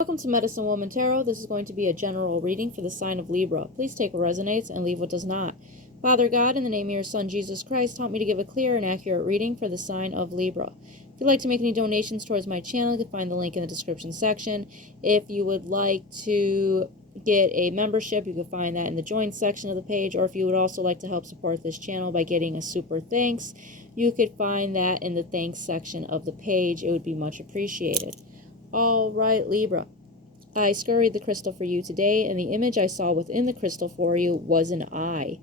Welcome to Medicine Woman Tarot. This is going to be a general reading for the sign of Libra. Please take what resonates and leave what does not. Father God, in the name of your Son, Jesus Christ, help me to give a clear and accurate reading for the sign of Libra. If you'd like to make any donations towards my channel, you can find the link in the description section. If you would like to get a membership, you can find that in the join section of the page. Or if you would also like to help support this channel by getting a super thanks, you could find that in the thanks section of the page. It would be much appreciated. All right, Libra. I scurried the crystal for you today, and the image I saw within the crystal for you was an eye.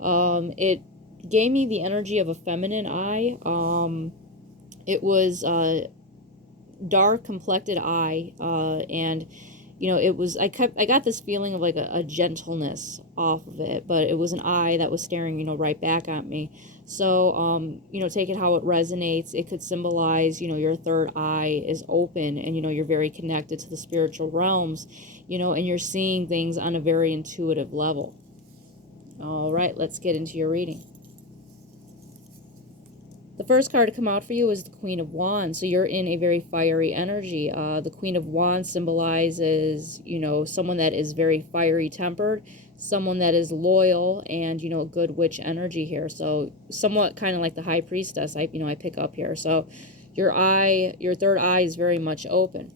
It gave me the energy of a feminine eye. It was a dark complected eye, and it was, I got this feeling of like a gentleness off of it, but it was an eye that was staring, right back at me. So, take it how it resonates. It could symbolize, your third eye is open and, you're very connected to the spiritual realms, and you're seeing things on a very intuitive level. All right, let's get into your reading. The first card to come out for you is the Queen of Wands. So you're in a very fiery energy. The Queen of Wands symbolizes, someone that is very fiery tempered, someone that is loyal, and, a good witch energy here. So somewhat kind of like the High Priestess, I pick up here. So your third eye is very much open.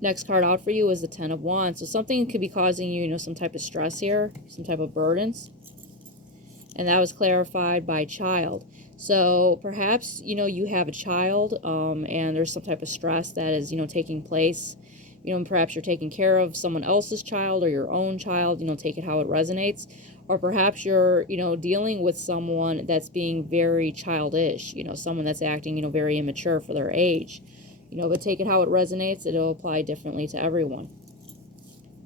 Next card out for you is the Ten of Wands. So something could be causing you, some type of stress here, some type of burdens. And that was clarified by child. So perhaps, you have a child and there's some type of stress that is, taking place. Perhaps you're taking care of someone else's child or your own child, take it how it resonates. Or perhaps you're, dealing with someone that's being very childish, someone that's acting, very immature for their age. But take it how it resonates. It'll apply differently to everyone.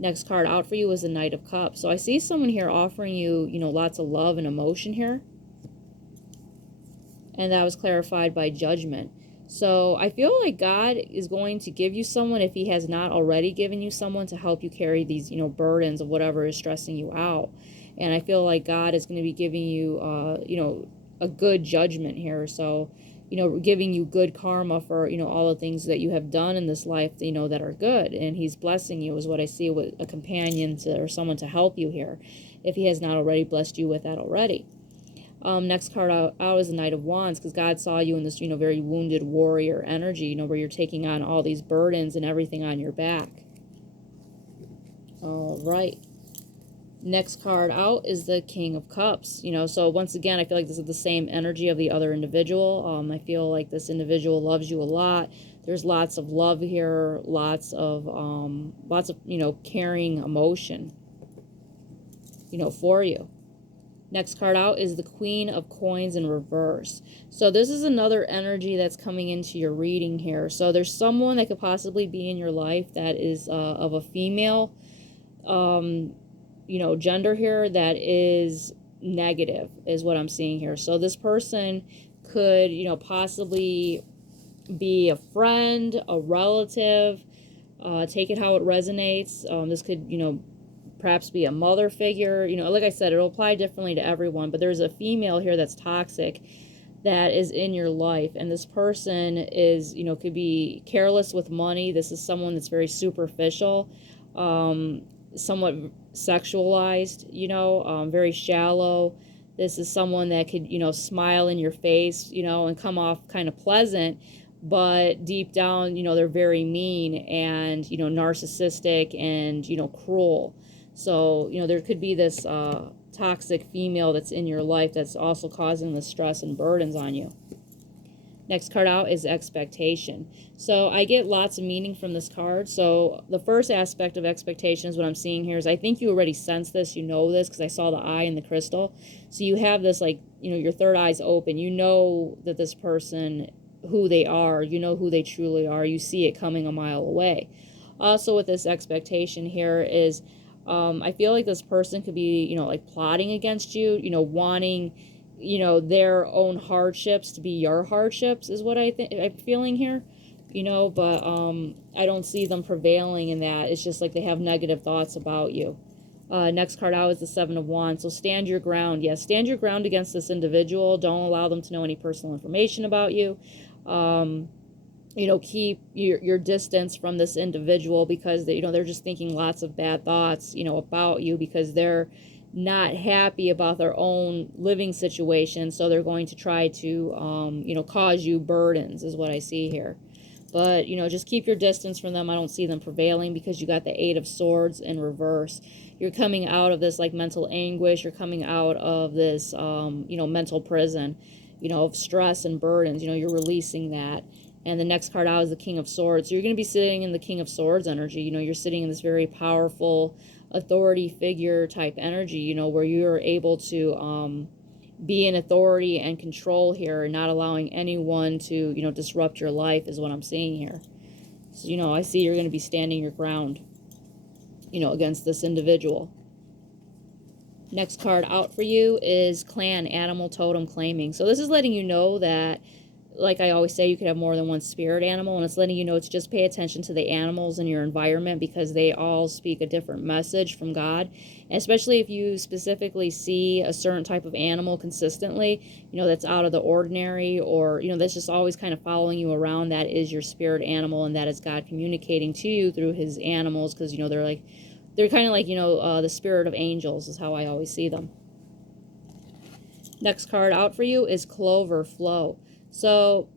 Next card out for you is the Knight of Cups. So I see someone here offering you, lots of love and emotion here. And that was clarified by Judgment. So I feel like God is going to give you someone, if he has not already given you someone, to help you carry these, burdens of whatever is stressing you out. And I feel like God is going to be giving you, a good judgment here. So, giving you good karma for, all the things that you have done in this life, that are good. And he's blessing you is what I see with a companion or someone to help you here, if he has not already blessed you with that already. Next card out is the Knight of Wands, because God saw you in this, very wounded warrior energy, where you're taking on all these burdens and everything on your back. All right. Next card out is the King of Cups. So once again, I feel like this is the same energy of the other individual. I feel like this individual loves you a lot. There's lots of love here, lots of caring emotion, for you. Next card out is the Queen of Coins in reverse. So this is another energy that's coming into your reading here. So there's someone that could possibly be in your life that is of a female gender here that is negative, is what I'm seeing here. So this person could, possibly be a friend, a relative, take it how it resonates. This could, perhaps be a mother figure. Like I said, it'll apply differently to everyone, but there's a female here that's toxic that is in your life, and this person is, could be careless with money. This is someone that's very superficial, somewhat sexualized, very shallow. This is someone that could, smile in your face, and come off kind of pleasant, but deep down, they're very mean and, narcissistic and, cruel. So, there could be this toxic female that's in your life that's also causing the stress and burdens on you. Next card out is expectation. So I get lots of meaning from this card. So the first aspect of expectation is what I'm seeing here is I think you already sense this, this, because I saw the eye in the crystal. So you have this, like, your third eye's open. You know that this person, who they are, who they truly are. You see it coming a mile away. Also with this expectation here is I feel like this person could be, like plotting against you, wanting, their own hardships to be your hardships is what I'm feeling here, but I don't see them prevailing in that. It's just like they have negative thoughts about you. Next card out is the Seven of Wands. So stand your ground. Yes, stand your ground against this individual. Don't allow them to know any personal information about you. keep your distance from this individual, because they, they're just thinking lots of bad thoughts, about you, because they're not happy about their own living situation. So they're going to try to, cause you burdens, is what I see here. But, just keep your distance from them. I don't see them prevailing, because you got the Eight of Swords in reverse. You're coming out of this, like, mental anguish. You're coming out of this, mental prison, of stress and burdens. You're releasing that. And the next card out is the King of Swords. So you're going to be sitting in the King of Swords energy. You're sitting in this very powerful authority figure type energy, where you're able to be in authority and control here, and not allowing anyone to, disrupt your life, is what I'm seeing here. So, I see you're going to be standing your ground, against this individual. Next card out for you is Clan, Animal, Totem, Claiming. So this is letting you know that, like I always say, you could have more than one spirit animal, and it's letting you know to just pay attention to the animals in your environment, because they all speak a different message from God. And especially if you specifically see a certain type of animal consistently, that's out of the ordinary, or, that's just always kind of following you around, that is your spirit animal, and that is God communicating to you through his animals, because, they're kind of like, the spirit of angels is how I always see them. Next card out for you is Clover, Flow. So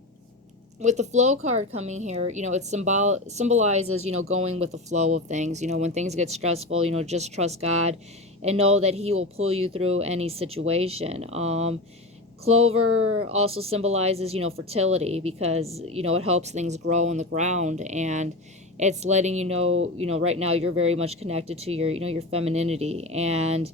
with the flow card coming here, it symbolizes, going with the flow of things. When things get stressful, just trust God and know that he will pull you through any situation. Clover also symbolizes, fertility, because, it helps things grow in the ground, and it's letting you know, right now you're very much connected to your, your femininity, and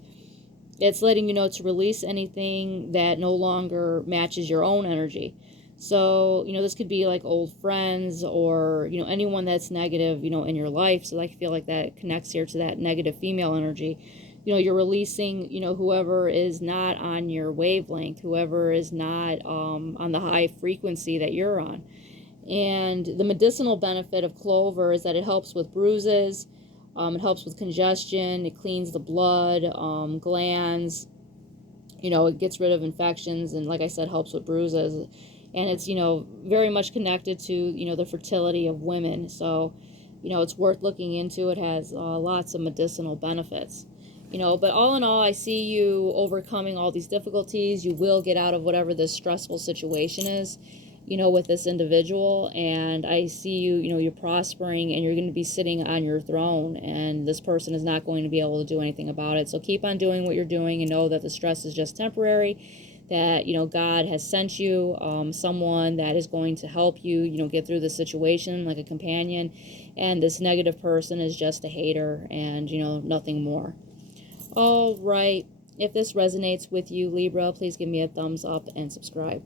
it's letting you know to release anything that no longer matches your own energy. So, this could be like old friends, or, anyone that's negative, in your life. So I feel like that connects here to that negative female energy. You're releasing, whoever is not on your wavelength, whoever is not on the high frequency that you're on. And the medicinal benefit of clover is that it helps with bruises, it helps with congestion, it cleans the blood, glands, it gets rid of infections, and like I said, helps with bruises. And it's, very much connected to, the fertility of women. So, it's worth looking into. It has lots of medicinal benefits. But all in all, I see you overcoming all these difficulties. You will get out of whatever this stressful situation is, with this individual. And I see you, you're prospering, and you're going to be sitting on your throne, and this person is not going to be able to do anything about it. So keep on doing what you're doing, and know that the stress is just temporary, that, God has sent you someone that is going to help you, get through the situation, like a companion. And this negative person is just a hater, and, nothing more. All right. If this resonates with you, Libra, please give me a thumbs up and subscribe.